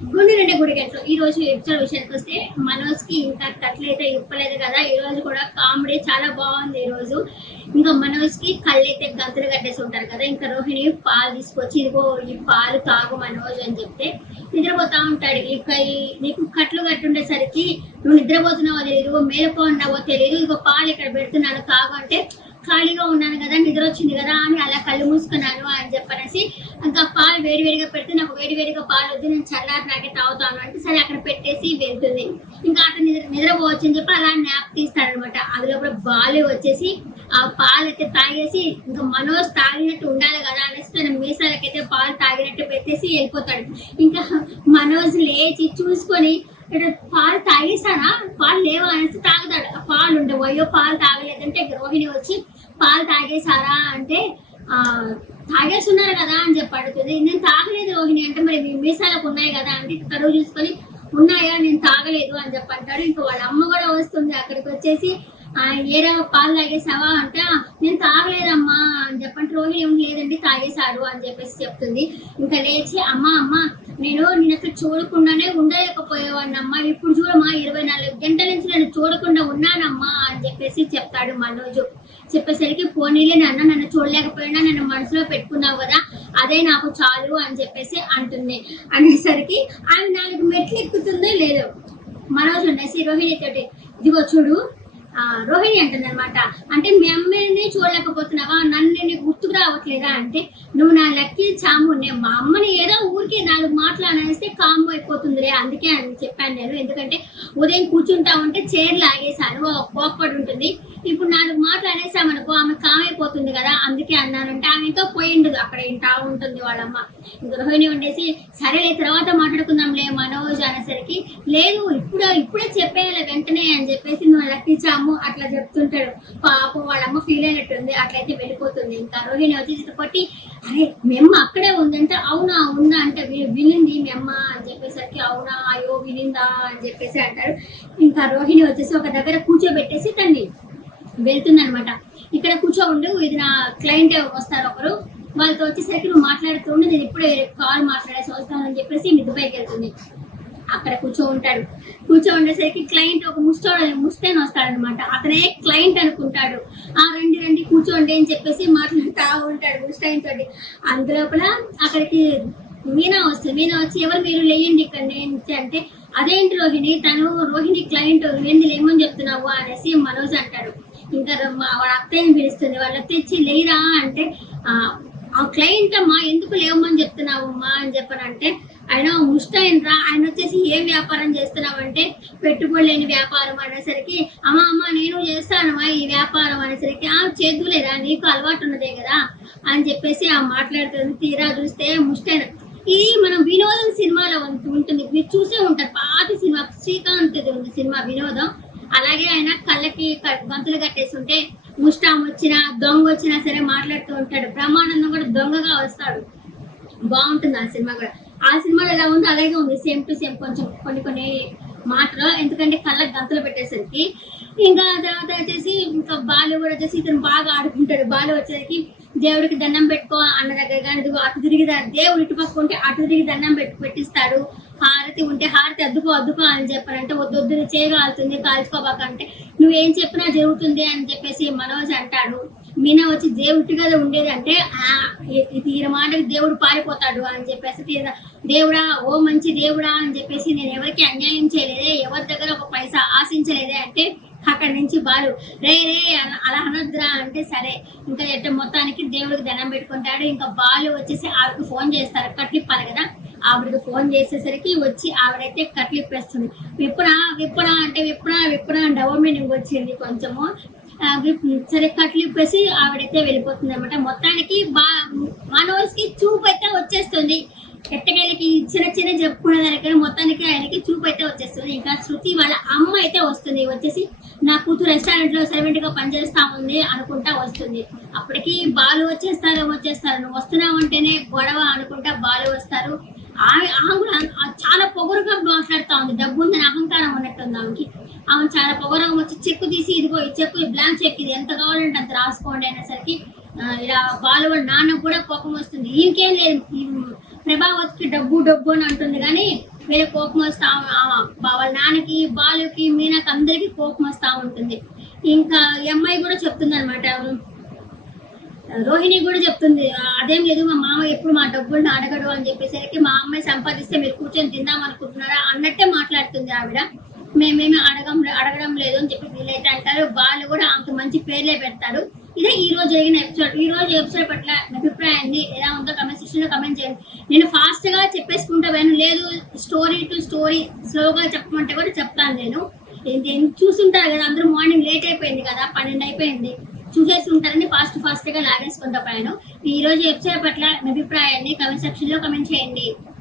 గుండె నిండే గుడిగంటలు ఈ రోజు ఎపిసోడ్ విషయానికి వస్తే మనోజ్ కి ఇంకా కట్లయితే ఇప్పలేదు కదా. ఈ రోజు కూడా కామెడీ చాలా బాగుంది. ఈ రోజు ఇంకా మనోజ్ కి కళ్ళైతే గంతులు కట్టేసి ఉంటారు కదా. ఇంకా రోహిణి పాలు తీసుకొచ్చి ఇదిగో ఈ పాలు తాగు మనోజ్ అని చెప్తే నిద్రపోతా ఉంటాడు. ఇక నీకు కట్లు కట్టుండేసరికి నువ్వు నిద్రపోతున్నావో తెలియదు, మేలుకో ఉన్నావో తెలియదు, ఇదిగో పాలు ఇక్కడ పెడుతున్నాను తాగు అంటే ఖాళీగా ఉన్నాను కదా, నిద్ర వచ్చింది కదా అని అలా కళ్ళు మూసుకున్నాను అని చెప్పనేసి ఇంకా పాలు వేడివేడిగా పెడితే నాకు వేడివేడిగా పాలు వద్దు, నేను చల్లారి నాకే తాగుతాను అంటే సరే అక్కడ పెట్టేసి వెళ్తుంది. ఇంకా అతను నిద్రపోవచ్చు అని చెప్పి అలా న్యాప్ తీస్తాడనమాట. అది లోపల బాలు వచ్చేసి ఆ పాలు అయితే తాగేసి ఇంకా మనోజ్ తాగినట్టు ఉండాలి కదా అనేసి తన మీసాలకైతే పాలు తాగినట్టు పెట్టేసి వెళ్ళిపోతాడు. ఇంకా మనోజ్ లేచి చూసుకొని పాలు తాగేసానా, పాలు లేవా అనేసి తాగుతాడు. పాలు ఉండవు, అయ్యో పాలు తాగలేదంటే రోహిణి వచ్చి పాలు తాగేసారా అంటే తాగేస్తున్నారు కదా అని చెప్పి అడుగుతుంది. నేను తాగలేదు రోహిణి అంటే మరి మీ మీసాలకు ఉన్నాయి కదా అంటే కరువు చూసుకొని ఉన్నాయా, నేను తాగలేదు అని చెప్పి అంటాడు. ఇంకా వాళ్ళ అమ్మ కూడా వస్తుంది అక్కడికి వచ్చేసి ఏరా పాలు తాగేసావా అంటే నేను తాగలేదమ్మా అని చెప్పంటే రోహిణి ఏం లేదండి తాగేశాడు అని చెప్పేసి చెప్తుంది. ఇంకా లేచి అమ్మ నేను నిన్న అక్కడ చూడకుండానే ఉండలేకపోయేవాడినమ్మా, ఇప్పుడు చూడమ్మా 24 గంటల నుంచి నేను చూడకుండా ఉన్నానమ్మా అని చెప్పేసి చెప్తాడు మనోజు. చెప్పేసరికి పోనీలే నాన్న, నన్ను చూడలేకపోయినా నన్ను మనసులో పెట్టుకున్నావు కదా, అదే నాకు చాలు అని చెప్పేసి అంటుంది. అనేసరికి ఆమె 4 మెట్లు ఎక్కుతుందో లేదో మనోజ్ ఉండేసి రోహిణి తోటి ఇదిగో చూడు రోహిణి అంటుంది అనమాట. అంటే మీ అమ్మని చూడలేకపోతున్నావా, నన్ను నీకు గుర్తుకు రావట్లేదా అంటే నువ్వు నా లక్కీ చాము, నేను మా అమ్మని ఏదో ఊరికి 4 మాటలు అనేస్తే కాము అయిపోతుందిలే అందుకే అని చెప్పాను నేను. ఎందుకంటే ఉదయం కూర్చుంటా ఉంటే చైర్ లాగేశాను, కోప్పడి ఉంటుంది. ఇప్పుడు 4 మాటలు అనేసామనుకో ఆమె కామైపోతుంది కదా అందుకే అన్నానంటే ఆమె ఇంకా పోయిండదు, అక్కడ ఇంటా ఉంటుంది వాళ్ళమ్మ. ఇంకా రోహిణి ఉండేసి సరేలే తర్వాత మాట్లాడుకుందాంలే మనోజ్ అనేసరికి లేదు ఇప్పుడే చెప్పేయాలి వెంటనే అని చెప్పేసి నువ్వు లక్కీ చాము అట్లా చెప్తుంటాడు. పాపం వాళ్ళమ్మ ఫీల్ అయినట్టుంది, అట్లయితే వెళ్ళిపోతుంది. ఇంకా రోహిణి వచ్చేసి కొట్టి అరే మెమ్మ అక్కడే ఉందంటే అవునా ఉందా అంటే వినింది మెమ్మ అని చెప్పేసరికి అవునా అయ్యో వినిందా అని చెప్పేసి అంటారు. ఇంకా రోహిణి వచ్చేసి ఒక దగ్గర కూర్చోబెట్టేసి తన్ని వెళ్తుంది అనమాట. ఇక్కడ కూర్చోండు, ఇది నా క్లయింట్ వస్తారు ఒకరు, వాళ్ళతో వచ్చేసరికి నువ్వు మాట్లాడుతుండే నేను ఇప్పుడే కాల్ మాట్లాడేసి వస్తానని చెప్పేసి మిద్దుపైకి వెళ్తుంది. అక్కడ కూర్చో ఉండేసరికి క్లయింట్ ఒక ముస్టైన్ వస్తాడనమాట. అతనే క్లయింట్ అనుకుంటాడు. రండి కూర్చోండి అని చెప్పేసి మాట్లాడుతూ ఉంటాడు ముస్టైన్ తోటి. అందులోపల అక్కడికి మీనా వస్తుంది. మీనా వచ్చి ఎవరు మీరు లేయండి ఇక్కడ నుంచి అంటే అదేంటి రోహిణి, తను రోహిణి క్లయింట్ ఏంది లేమని చెప్తున్నావు అనేసి మనోజ్ అంటాడు. ఇంకా వాళ్ళ అత్తయ్యని పిలుస్తుంది. వాళ్ళ తెచ్చి లేరా అంటే ఆ క్లయింట్ అమ్మా ఎందుకు లేవమని చెప్తున్నావు అమ్మా అని చెప్పనంటే ఆయన ముస్టైన్ రా, ఆయన వచ్చేసి ఏం వ్యాపారం చేస్తున్నావు అంటే పెట్టుబడి లేని వ్యాపారం అనేసరికి అమ్మ నేను చేస్తానమ్మా ఈ వ్యాపారం అనేసరికి చేద్దులేదా నీకు అలవాటు ఉన్నదే కదా అని చెప్పేసి మాట్లాడుతుంది. తీరా చూస్తే ముస్టైన్ ఇది మనం వినోదం సినిమాలో ఉంటుంది, మీరు చూసే ఉంటారు పాత సినిమా శ్రీకాంత్ ఉంది సినిమా వినోదం. అలాగే ఆయన కళ్ళకి గంతులు కట్టేసి ఉంటే ముస్టాం వచ్చినా దొంగ వచ్చినా సరే మాట్లాడుతూ ఉంటాడు. బ్రహ్మానందం కూడా దొంగగా వస్తాడు, బాగుంటుంది ఆ సినిమా కూడా. ఆ సినిమాలో ఎలా ఉందో అలాగే ఉంది, సేమ్ టు సేమ్, కొంచెం కొన్ని మాటలు. ఎందుకంటే కళ్ళకి గంతులు పెట్టేసరికి ఇంకా తర్వాత వచ్చేసి ఇంకా బాలు కూడా వచ్చేసి ఇతను బాగా ఆడుకుంటాడు. బాలు వచ్చేసరికి దేవుడికి దండం పెట్టుకో అన్న దగ్గర కానీ అటు తిరిగి దేవుడు ఇటు పక్క ఉంటే అటు తిరిగి దండం పెట్టిస్తాడు. హారతి ఉంటే హారతి అద్దుకో అని చెప్పారంటే వద్దు చేయగలుగుతుంది కాల్చుకోబాక అంటే నువ్వేం చెప్పినా జరుగుతుంది అని చెప్పేసి మనోజ్ అంటాడు. మీనా వచ్చి దేవుడి కదా ఉండేది అంటే తీర మాటకి దేవుడు పారిపోతాడు అని చెప్పేసి దేవుడా ఓ మంచి దేవుడా అని చెప్పేసి నేను ఎవరికి అన్యాయం చేయలేదే, ఎవరి దగ్గర ఒక పైసా ఆశించలేదే అంటే అక్కడి నుంచి బాలు రే అలా అనొద్దురా అంటే సరే ఇంకా ఎట్ట మొత్తానికి దేవుడికి దండం పెట్టుకుంటాడు. ఇంకా బాలు వచ్చేసి ఆవిడకి ఫోన్ చేస్తారు, కట్లిప్పాలి కదా. ఆవిడకి ఫోన్ చేసేసరికి వచ్చి ఆవిడైతే కట్లిప్పేస్తుంది. విప్పడా అంటే విప్పడా డబుల్ మీనింగ్ వచ్చింది కొంచెము. సరే కట్లిప్పేసి ఆవిడైతే వెళ్ళిపోతుంది అనమాట. మొత్తానికి మనోజ్కి చూపు అయితే వచ్చేస్తుంది. ఎట్టకేళ్ళకి చిన్న చెప్పుకునే దానికన్నా మొత్తానికి ఆయనకి చూపు అయితే వచ్చేస్తుంది. ఇంకా శృతి వాళ్ళ అమ్మ అయితే వస్తుంది, వచ్చేసి నా కూతురు రెస్టారెంట్ లో సర్వెంట్ గా పనిచేస్తా ఉంది అనుకుంటా వస్తుంది. అప్పటికి బాలు వచ్చేస్తారు, నువ్వు వస్తున్నావు అంటేనే గొడవ అనుకుంటా బాలు వస్తారు. ఆమె కూడా చాలా పొగరుగా మాట్లాడుతూ ఉంది, డబ్బు ఉందని అహంకారం ఉన్నట్టుంది ఆమెకి. ఆమె చాలా పొగరుగా వచ్చి చెక్కు తీసి ఇదిగో ఈ చెక్కు బ్లాంక్ చెక్ ఇది ఎంత కావాలంటే అంత రాసుకోండి అనేసరికి ఇలా బాలు నాన్న కూడా కోపం వస్తుంది. ఇంకేం లేదు ప్రభావతికి డబ్బు అని అంటుంది కానీ వీళ్ళ కోపం వస్తా వాళ్ళ నాన్నకి బాలుకి మీనాకి అందరికి కోపం వస్తా ఉంటుంది. ఇంకా ఈ అమ్మాయి కూడా చెప్తుంది అనమాట, రోహిణి కూడా చెప్తుంది, అదేం లేదు మా మామ ఎప్పుడు మా డబ్బులను అడగడు అని చెప్పేసరికి మా అమ్మాయి సంపాదిస్తే మీరు కూర్చొని తిందాం అనుకుంటున్నారా అన్నట్టే మాట్లాడుతుంది ఆవిడ. మేమేమి అడగడం లేదు అని చెప్పి వీళ్ళైతే అంటారు. వాళ్ళు కూడా అంత మంచి పేర్లే పెడతారు. ఇదే ఈ రోజు జరిగిన ఎపిసోడ్. ఈ రోజు ఎపిసోడ్ పట్ల మీ అభిప్రాయాన్ని ఎలా ఉందో కమెంట్ సెక్షన్ లో కమెంట్ చేయండి. నేను ఫాస్ట్ గా చెప్పేసుకుంటా పోయాను, లేదు స్టోరీ టు స్టోరీ స్లోగా చెప్పమంటే కూడా చెప్తాను. నేను చూసుంటారు కదా అందరూ, మార్నింగ్ లేట్ అయిపోయింది కదా, 12 అయిపోయింది, చూసేసి ఉంటారని ఫాస్ట్ గా లాగేసుకుంటా పోయాను. ఈ రోజు ఎపిసోడ్ పట్ల మీ అభిప్రాయాన్ని కమెంట్ సెక్షన్ లో కమెంట్ చేయండి.